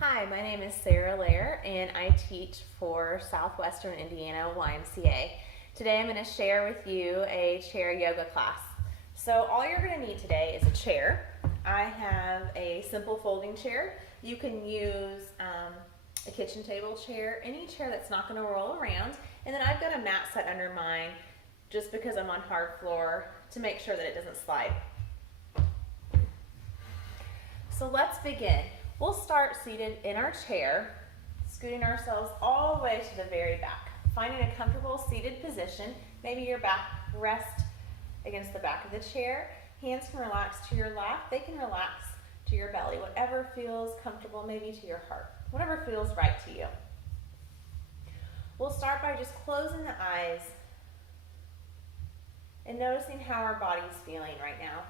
Hi, my name is Sarah Lair and I teach for Southwestern Indiana YMCA. Today I'm going to share with you a chair yoga class. So all you're going to need today is a chair. I have a simple folding chair. You can use a kitchen table chair, any chair that's not going to roll around. And then I've got a mat set under mine just because I'm on hard floor to make sure that it doesn't slide. So let's begin. We'll start seated in our chair, scooting ourselves all the way to the very back. Finding a comfortable seated position. Maybe your back rests against the back of the chair. Hands can relax to your lap. They can relax to your belly. Whatever feels comfortable, maybe to your heart. Whatever feels right to you. We'll start by just closing the eyes and noticing how our body's feeling right now.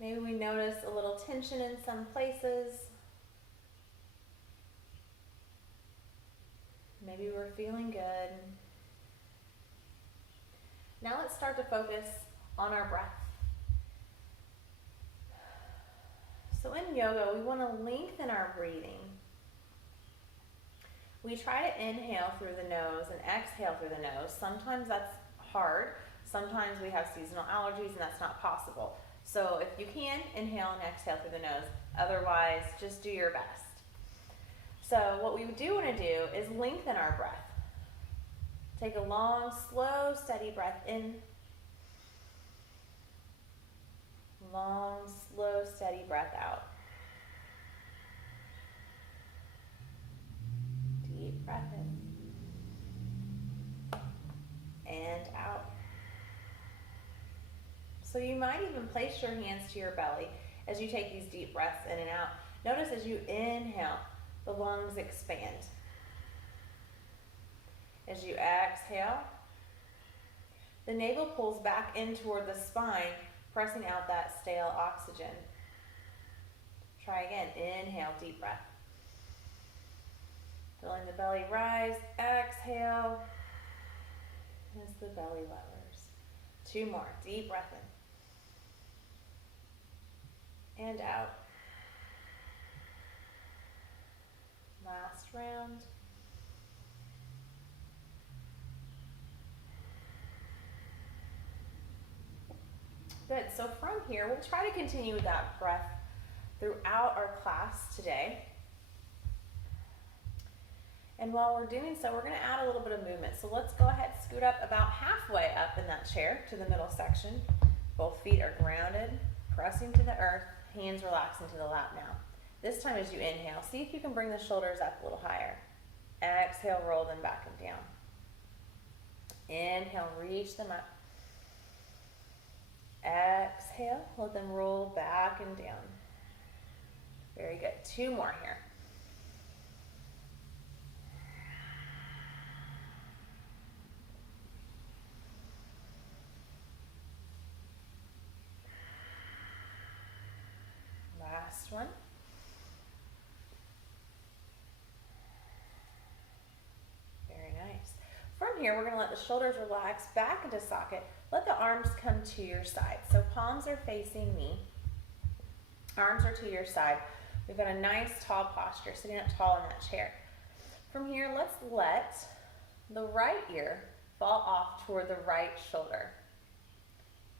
Maybe we notice a little tension in some places. Maybe we're feeling good. Now let's start to focus on our breath. So in yoga, we want to lengthen our breathing. We try to inhale through the nose and exhale through the nose. Sometimes that's hard. Sometimes we have seasonal allergies and that's not possible. So if you can, inhale and exhale through the nose. Otherwise, just do your best. So what we do want to do is lengthen our breath. Take a long, slow, steady breath in. Long, slow, steady breath out. Deep breath in. And out. So you might even place your hands to your belly as you take these deep breaths in and out. Notice as you inhale, the lungs expand. As you exhale, the navel pulls back in toward the spine, pressing out that stale oxygen. Try again. Inhale, deep breath. Feeling the belly rise. Exhale as the belly lowers. 2 more. Deep breath in. And out. Last round. Good. So from here, we'll try to continue that breath throughout our class today. And while we're doing so, we're going to add a little bit of movement. So let's go ahead, scoot up about halfway up in that chair to the middle section. Both feet are grounded, pressing to the earth. Hands relaxing to the lap now. This time as you inhale, see if you can bring the shoulders up a little higher. Exhale, roll them back and down. Inhale, reach them up. Exhale, let them roll back and down. Very good. 2 more here. Last one. Very nice. From here, we're going to let the shoulders relax back into socket. Let the arms come to your side. So palms are facing me. Arms are to your side. We've got a nice tall posture, sitting up tall in that chair. From here, let's let the right ear fall off toward the right shoulder.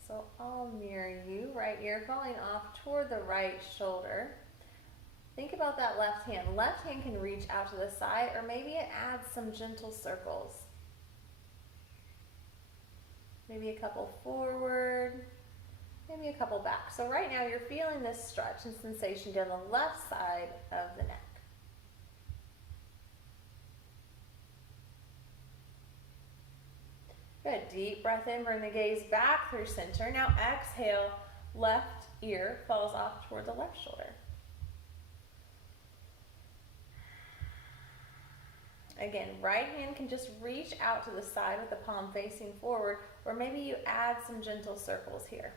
So I'll mirror you, right ear falling off toward the right shoulder. Think about that left hand. Left hand can reach out to the side, or maybe it adds some gentle circles. Maybe a couple forward, maybe a couple back. So right now you're feeling this stretch and sensation down the left side of the neck. Good. Deep breath in, bring the gaze back through center. Now exhale, left ear falls off toward the left shoulder. Again, right hand can just reach out to the side with the palm facing forward, or maybe you add some gentle circles here.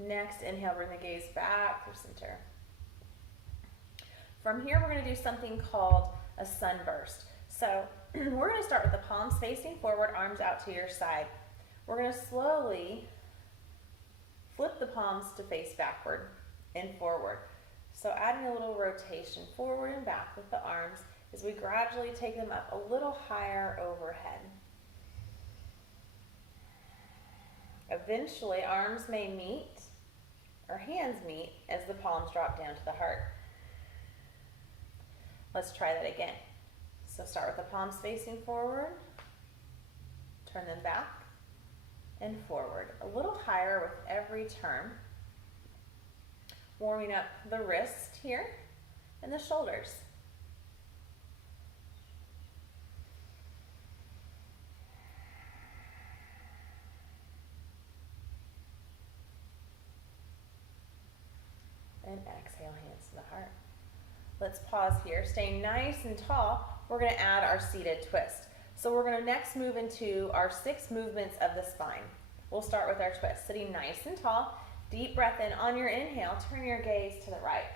Next, inhale, bring the gaze back through center. From here, we're going to do something called a sunburst. So we're going to start with the palms facing forward, arms out to your side. We're going to slowly flip the palms to face backward and forward. So adding a little rotation forward and back with the arms as we gradually take them up a little higher overhead. Eventually, arms may meet, or hands meet, as the palms drop down to the heart. Let's try that again. So start with the palms facing forward, turn them back and forward, a little higher with every turn. Warming up the wrist here and the shoulders. And exhale, hands to the heart. Let's pause here. Staying nice and tall, we're going to add our seated twist. So we're going to next move into our 6 movements of the spine. We'll start with our twist. Sitting nice and tall, deep breath in. On your inhale, turn your gaze to the right.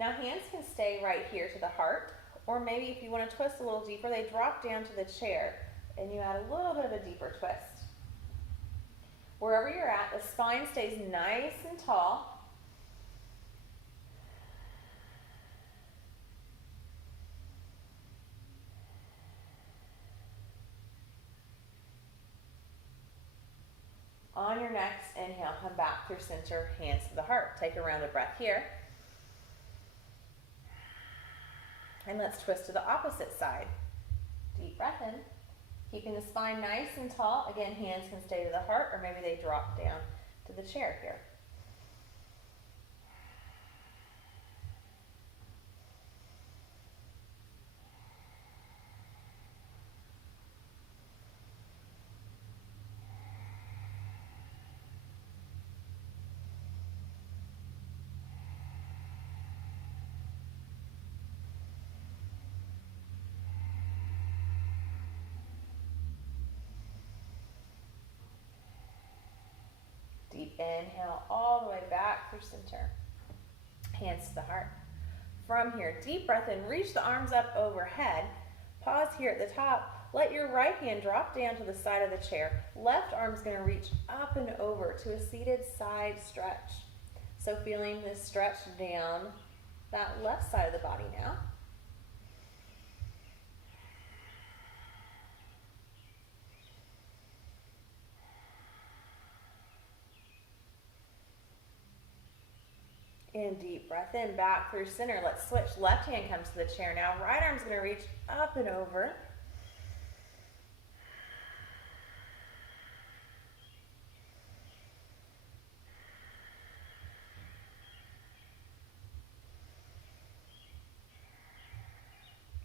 Now hands can stay right here to the heart, or maybe if you want to twist a little deeper, they drop down to the chair and you add a little bit of a deeper twist. Wherever you're at, the spine stays nice and tall. On your next inhale, come back through center, hands to the heart. Take a round of breath here. And let's twist to the opposite side. Deep breath in, keeping the spine nice and tall. Again, hands can stay to the heart, or maybe they drop down to the chair here. Deep inhale all the way back through center. Hands to the heart. From here, deep breath in, reach the arms up overhead. Pause here at the top. Let your right hand drop down to the side of the chair. Left arm's going to reach up and over to a seated side stretch. So feeling this stretch down that left side of the body now. And deep breath in, back through center. Let's switch. Left hand comes to the chair now. Right arm's going to reach up and over.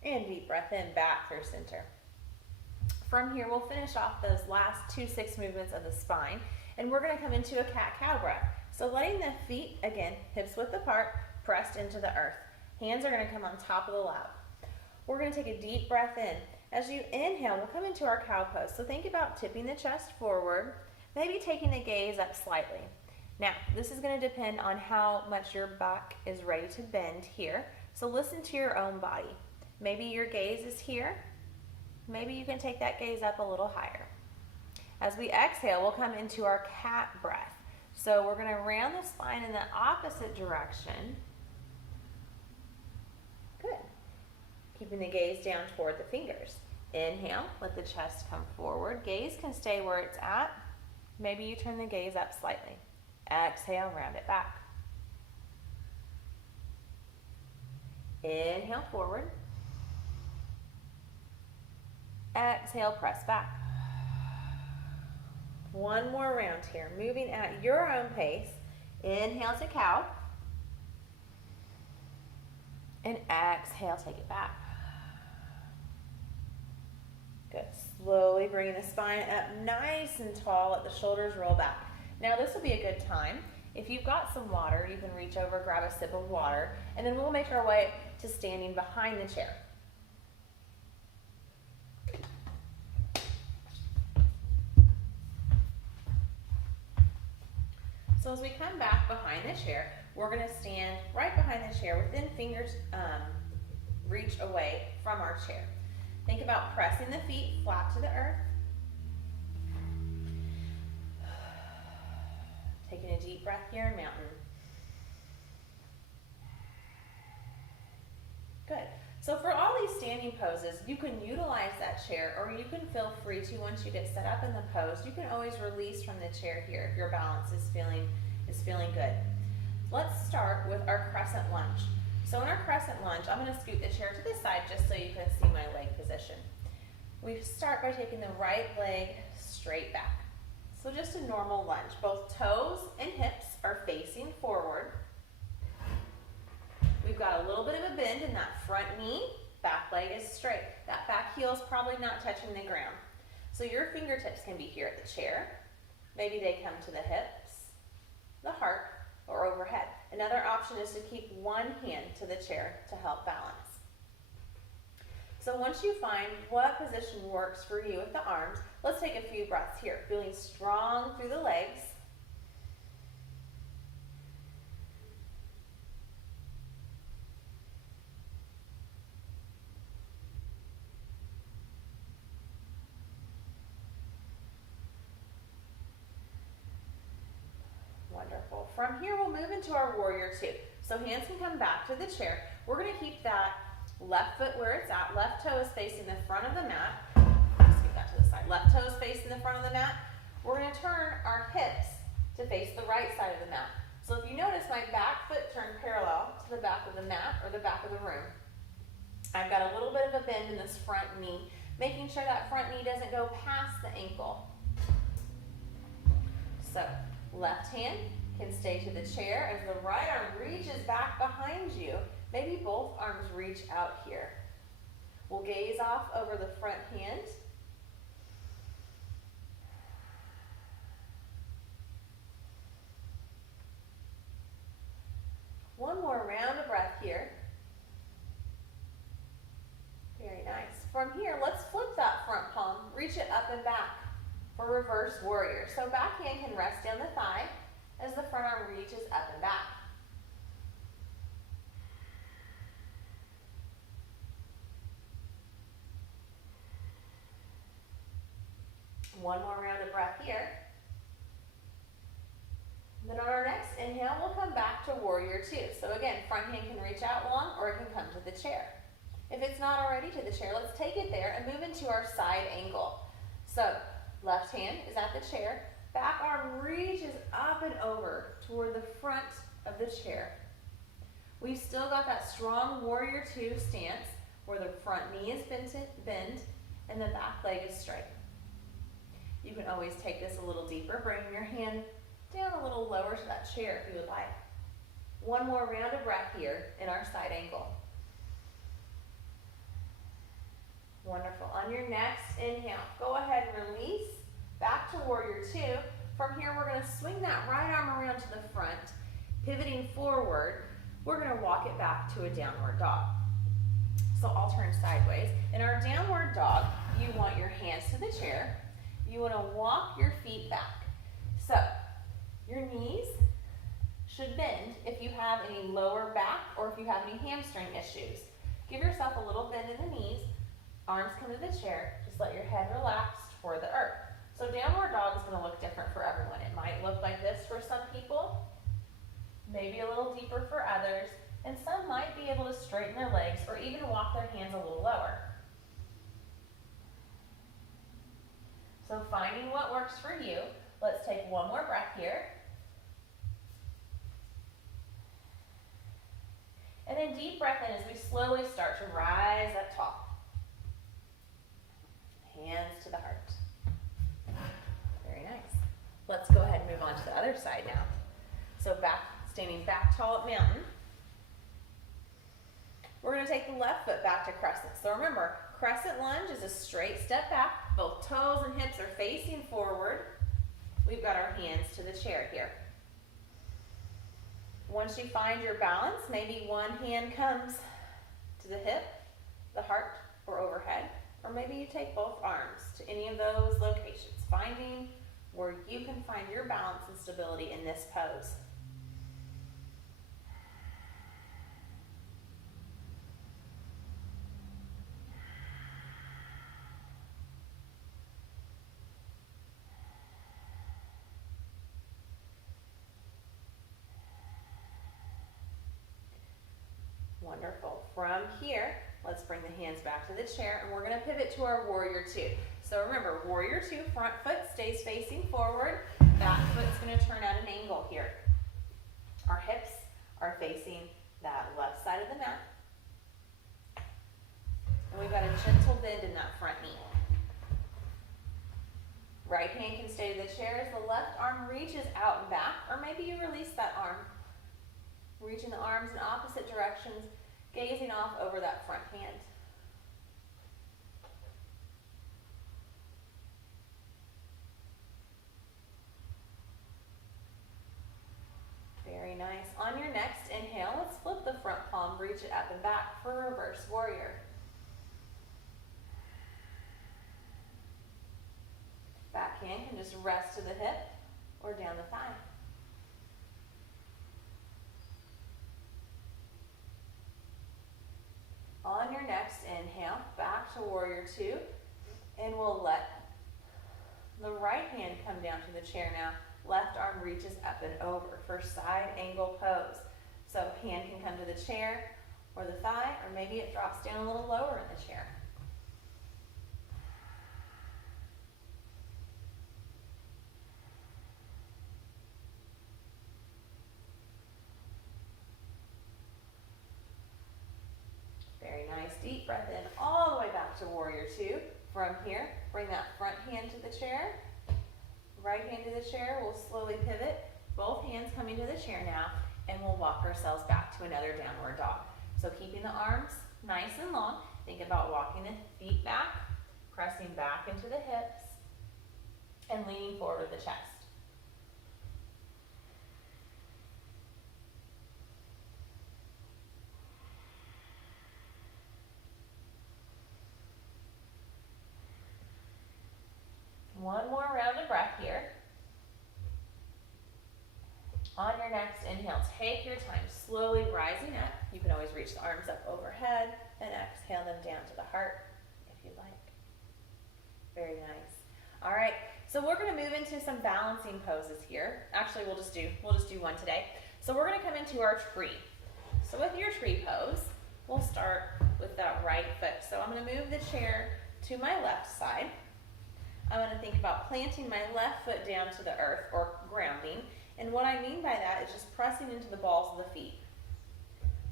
And deep breath in, back through center. From here, we'll finish off those last 2 6 movements of the spine, and we're going to come into a cat-cow breath. So letting the feet, again, hips width apart, pressed into the earth. Hands are going to come on top of the lap. We're going to take a deep breath in. As you inhale, we'll come into our cow pose. So think about tipping the chest forward, maybe taking the gaze up slightly. Now, this is going to depend on how much your back is ready to bend here. So listen to your own body. Maybe your gaze is here. Maybe you can take that gaze up a little higher. As we exhale, we'll come into our cat breath. So we're going to round the spine in the opposite direction. Good. Keeping the gaze down toward the fingers. Inhale, let the chest come forward. Gaze can stay where it's at. Maybe you turn the gaze up slightly. Exhale, round it back. Inhale, forward. Exhale, press back. One more round here, moving at your own pace. Inhale to cow. And exhale, take it back. Good. Slowly bringing the spine up nice and tall. Let the shoulders roll back. Now this will be a good time. If you've got some water, you can reach over, grab a sip of water, and then we'll make our way to standing behind the chair. So as we come back behind the chair, we're gonna stand right behind the chair within fingers reach away from our chair. Think about pressing the feet flat to the earth. Taking a deep breath here in mountain. Good. So for all these standing poses, you can utilize that chair, or you can feel free to, once you get set up in the pose, you can always release from the chair here if your balance is feeling good. Let's start with our crescent lunge. So in our crescent lunge, I'm going to scoot the chair to the side just so you can see my leg position. We start by taking the right leg straight back. So just a normal lunge. Both toes and hips are facing forward. We've got a little bit of a bend in that front knee, back leg is straight. That back heel is probably not touching the ground. So your fingertips can be here at the chair. Maybe they come to the hips, the heart, or overhead. Another option is to keep one hand to the chair to help balance. So once you find what position works for you with the arms, let's take a few breaths here, feeling strong through the legs. Wonderful. From here, we'll move into our warrior two. So hands can come back to the chair. We're going to keep that left foot where it's at. Left toe is facing the front of the mat. Let's get that to the side. Left toe is facing the front of the mat. We're going to turn our hips to face the right side of the mat. So if you notice, my back foot turned parallel to the back of the mat or the back of the room. I've got a little bit of a bend in this front knee, making sure that front knee doesn't go past the ankle. So left hand can stay to the chair as the right arm reaches back behind you. Maybe both arms reach out here. We'll gaze off over the front hand. One more round of breath here. Very nice. From here, let's flip that front palm, reach it up and back for reverse warrior. So back hand can rest down the thigh as the front arm reaches up and back. One more round of breath here. Then on our next inhale, we'll come back to warrior two. So again, front hand can reach out long or it can come to the chair. If it's not already to the chair, let's take it there and move into our side angle. So left hand is at the chair, back arm reaches up and over toward the front of the chair. We've still got that strong warrior two stance where the front knee is bent and the back leg is straight. You can always take this a little deeper, bring your hand down a little lower to that chair if you would like. One more round of breath here in our side angle. Wonderful. On your next inhale, go ahead and release back to warrior two. From here, we're going to swing that right arm around to the front, pivoting forward. We're going to walk it back to a downward dog. So I'll turn sideways. In our downward dog, you want your hands to the chair. You want to walk your feet back. So your knees should bend if you have any lower back or if you have any hamstring issues. Give yourself a little bend in the knees. Arms come to the chair. Just let your head relax toward the earth. So downward dog is going to look different for everyone. It might look like this for some people, maybe a little deeper for others, and some might be able to straighten their legs or even walk their hands a little lower. So finding what works for you. Let's take one more breath here. And then deep breath in as we slowly start to rise up tall. Hands to the heart. Very nice. Let's go ahead and move on to the other side now. So standing back tall at mountain. We're going to take the left foot back to crescent. So remember, crescent lunge is a straight step back. Both toes and hips are facing forward. We've got our hands to the chair here. Once you find your balance, maybe one hand comes to the hip, the heart, or overhead, or maybe you take both arms to any of those locations, finding where you can find your balance and stability in this pose. Wonderful. From here, let's bring the hands back to the chair, and we're going to pivot to our warrior two. So remember, warrior two, front foot stays facing forward, back foot's going to turn at an angle here. Our hips are facing that left side of the mat. And we've got a gentle bend in that front knee. Right hand can stay to the chair as the left arm reaches out and back, or maybe you release that arm. Reaching the arms in opposite directions, gazing off over that front hand. Very nice. On your next inhale, let's flip the front palm, reach it up and back for reverse warrior. Back hand can just rest to the hip or down the thigh. On your next inhale, back to warrior two, and we'll let the right hand come down to the chair now. Left arm reaches up and over for side angle pose. So hand can come to the chair or the thigh, or maybe it drops down a little lower in the chair. Very nice. Deep breath in all the way back to warrior two. From here, bring that front hand to the chair. Right hand to the chair. We'll slowly pivot. Both hands coming to the chair now, and we'll walk ourselves back to another downward dog. So keeping the arms nice and long. Think about walking the feet back, pressing back into the hips, and leaning forward with the chest. One more round of breath here. On your next inhale, take your time, slowly rising up. You can always reach the arms up overhead and exhale them down to the heart if you like. Very nice. All right, so we're going to move into some balancing poses here. Actually, we'll just do one today. So we're going to come into our tree. So with your tree pose, we'll start with that right foot. So I'm going to move the chair to my left side. I'm going to think about planting my left foot down to the earth, or grounding. And what I mean by that is just pressing into the balls of the feet.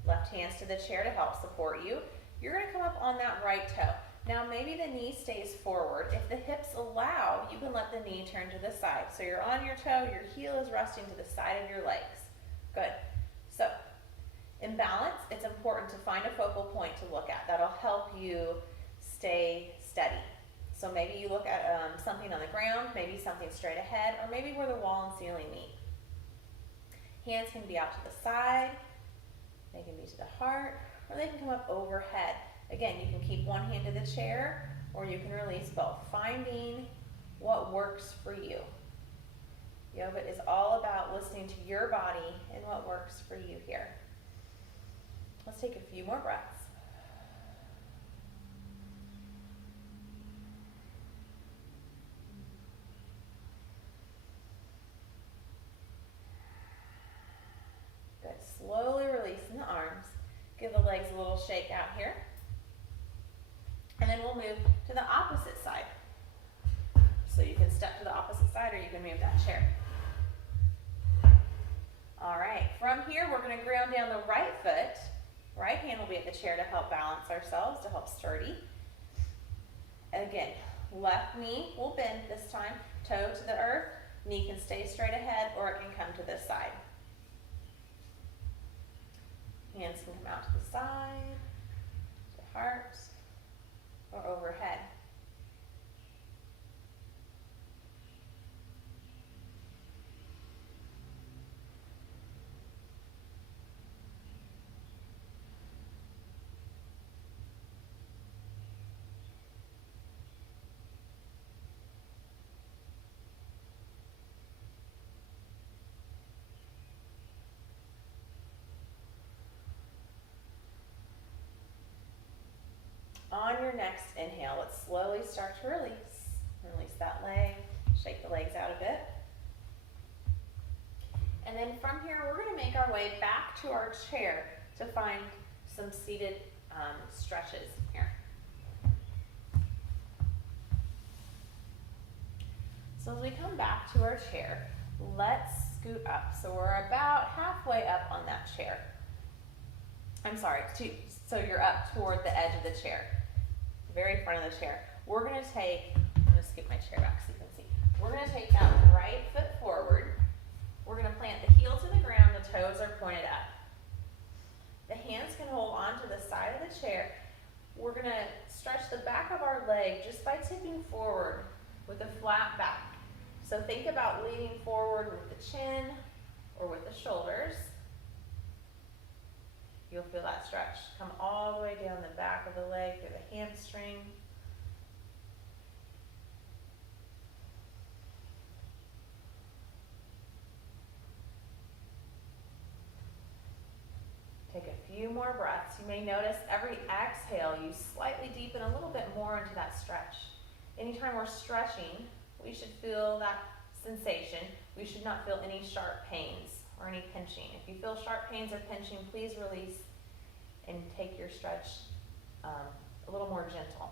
Left hands to the chair to help support you. You're going to come up on that right toe. Now maybe the knee stays forward. If the hips allow, you can let the knee turn to the side. So you're on your toe, your heel is resting to the side of your legs. Good. So in balance, it's important to find a focal point to look at. That'll help you stay steady. So maybe you look at something on the ground, maybe something straight ahead, or maybe where the wall and ceiling meet. Hands can be out to the side, they can be to the heart, or they can come up overhead. Again, you can keep one hand to the chair, or you can release both, finding what works for you. Yoga is all about listening to your body and what works for you here. Let's take a few more breaths. Slowly releasing the arms. Give the legs a little shake out here. And then we'll move to the opposite side. So you can step to the opposite side, or you can move that chair. All right, from here we're going to ground down the right foot. Right hand will be at the chair to help balance ourselves, to help sturdy. Again, left knee will bend this time. Toe to the earth. Knee can stay straight ahead, or it can come to this side. Hands can come out to the side, to heart, or overhead. On your next inhale, let's slowly start to release. Release that leg, shake the legs out a bit. And then from here, we're going to make our way back to our chair to find some seated stretches here. So as we come back to our chair, let's scoot up. So we're about halfway up on that chair. I'm sorry, so you're up toward the edge of the chair, the very front of the chair. We're gonna take, I'm gonna skip my chair back so you can see. We're gonna take that right foot forward. We're gonna plant the heel to the ground, the toes are pointed up. The hands can hold onto the side of the chair. We're gonna stretch the back of our leg just by tipping forward with a flat back. So think about leaning forward with the chin or with the shoulders. You'll feel that stretch come all the way down the back of the leg through the hamstring. Take a few more breaths. You may notice every exhale you slightly deepen a little bit more into that stretch. Anytime we're stretching, we should feel that sensation. We should not feel any sharp pains or any pinching. If you feel sharp pains or pinching, please release and take your stretch a little more gentle.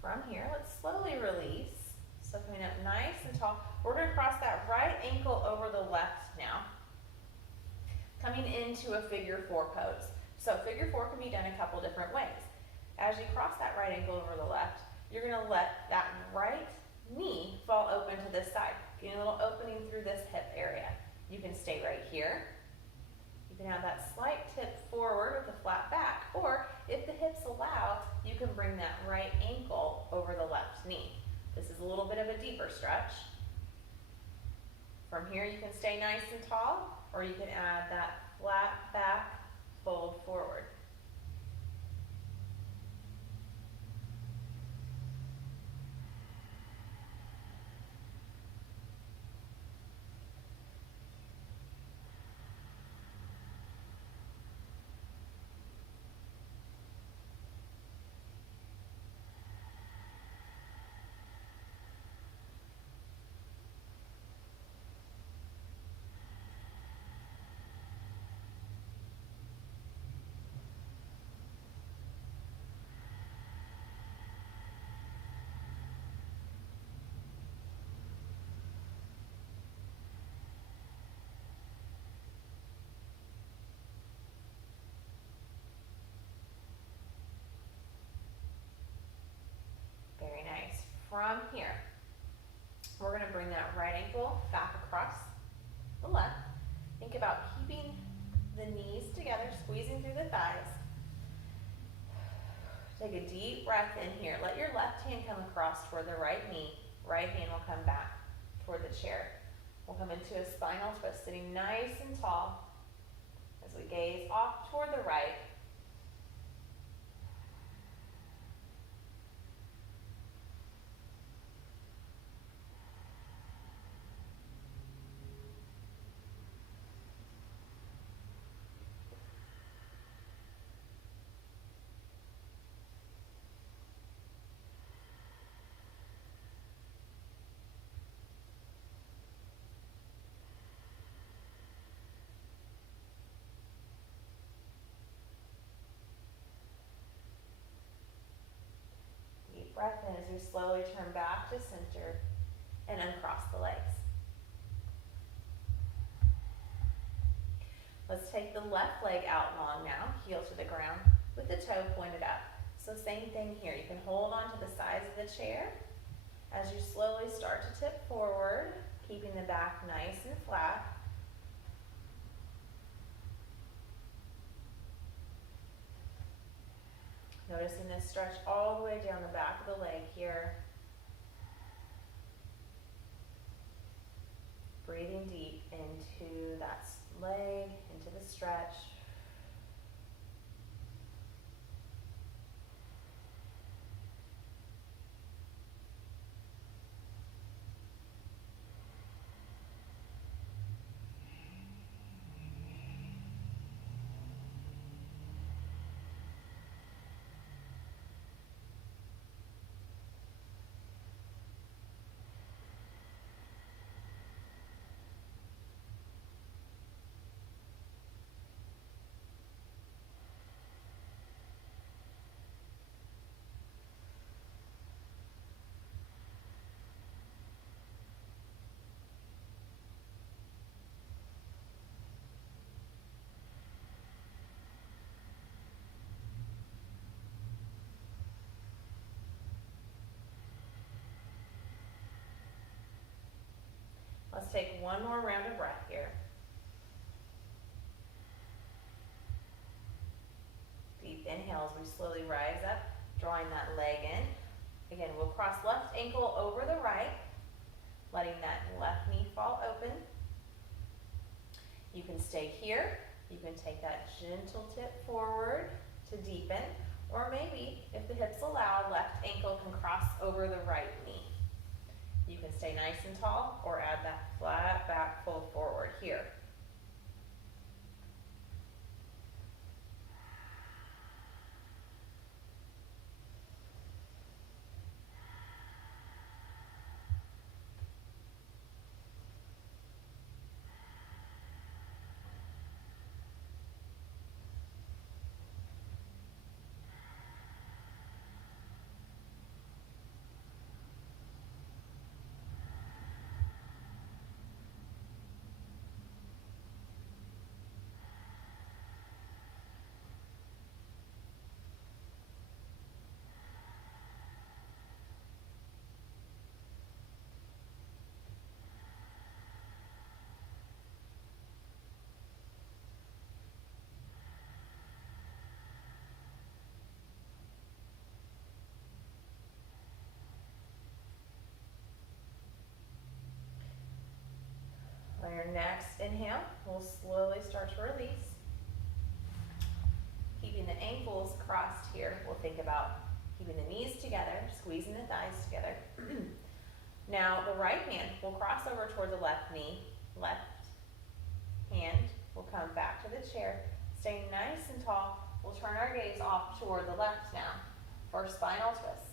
From here, let's slowly release. So coming up nice and tall. We're going to cross that right ankle over the left now. Coming into a figure four pose. So figure four can be done a couple different ways. As you cross that right ankle over the left, you're going to let that right knee fall open to this side. Getting a little opening through this hip area. You can stay right here. You can have that slight tip forward with a flat back, or if the hips allow, you can bring that right ankle over the left knee. This is a little bit of a deeper stretch. From here, you can stay nice and tall, or you can add that flat back, fold forward. Very nice. From here, we're going to bring that right ankle back across the left. Think about keeping the knees together, squeezing through the thighs. Take a deep breath in here. Let your left hand come across toward the right knee. Right hand will come back toward the chair. We'll come into a spinal twist, sitting nice and tall as we gaze off toward the right. Breath in as we slowly turn back to center and uncross the legs. Let's take the left leg out long now, heel to the ground with the toe pointed up. So same thing here. You can hold on to the sides of the chair as you slowly start to tip forward, keeping the back nice and flat. Noticing this stretch all the way down the back of the leg here. Breathing deep into that leg, into the stretch. Let's take one more round of breath here. Deep inhale as we slowly rise up, drawing that leg in. Again, we'll cross left ankle over the right, letting that left knee fall open. You can stay here. You can take that gentle tip forward to deepen, or maybe, if the hips allow, left ankle can cross over the right knee. You can stay nice and tall, or add that flat back fold forward here. On your next inhale, we'll slowly start to release. Keeping the ankles crossed here, we'll think about keeping the knees together, squeezing the thighs together. Now the right hand will cross over toward the left knee. Left hand will come back to the chair. Staying nice and tall, we'll turn our gaze off toward the left now for spinal twist.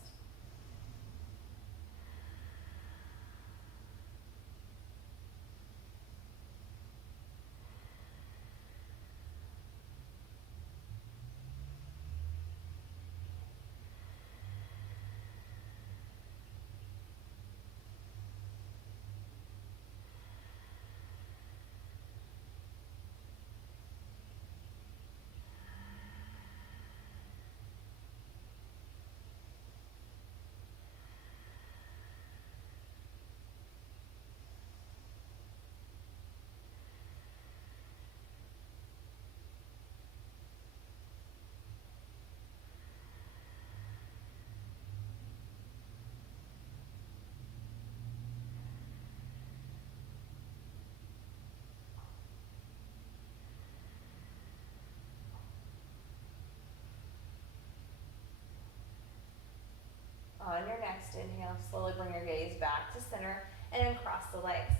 On your next inhale, slowly bring your gaze back to center and then cross the legs.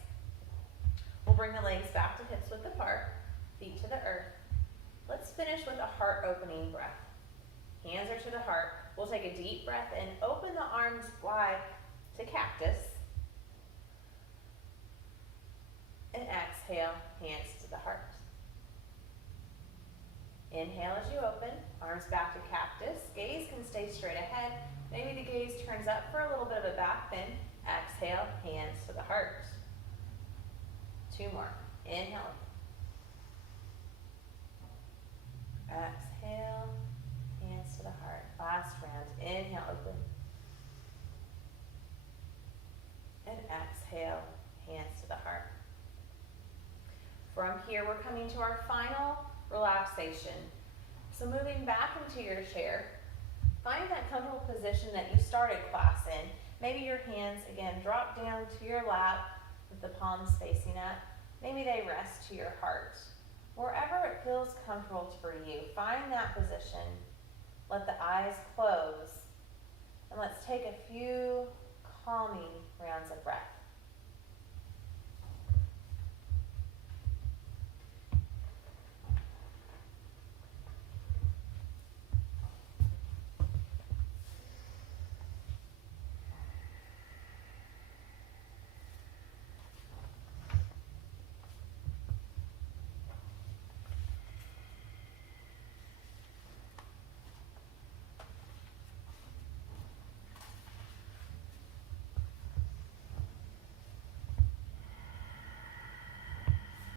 We'll bring the legs back to hips width apart, feet to the earth. Let's finish with a heart opening breath. Hands are to the heart. We'll take a deep breath in, open the arms wide to cactus. And exhale, hands to the heart. Inhale as you open, arms back to cactus. Gaze can stay straight ahead. Maybe the gaze turns up for a little bit of a back bend. Exhale, hands to the heart. Two more. Inhale. Exhale, hands to the heart. Last round. Inhale, open. And exhale, hands to the heart. From here, we're coming to our final relaxation. So moving back into your chair, find that comfortable position that you started class in. Maybe your hands, again, drop down to your lap with the palms facing up. Maybe they rest to your heart. Wherever it feels comfortable for you, find that position. Let the eyes close. And let's take a few calming rounds of breath.